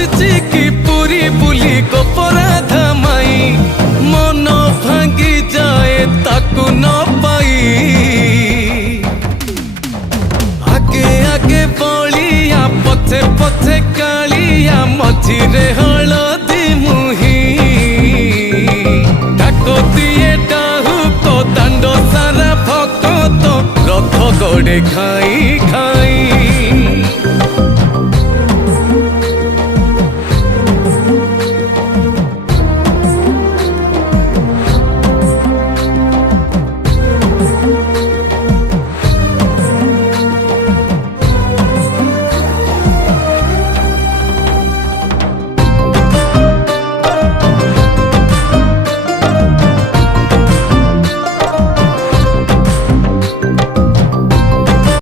ଆସିଛି କି ପୁରୀ ବୁଲି ଗୋପରାଧା ମାଇ ମନ ଭାଙ୍ଗି ଯାଏ ତାକୁ ନ ପାଇ ଆଗେ ଆଗେ ବଳିଆ ପଛେ ପଛେ କାଳିଆ ମଝିରେ ହଳଦୀ ମୁହିଁ ଡାକ ଦିଏ ଡାହୁକ ଦାଣ୍ଡ ସାରା ଭକତ ରଥ ଗଡ଼େ ଘାଇ ଘାଇ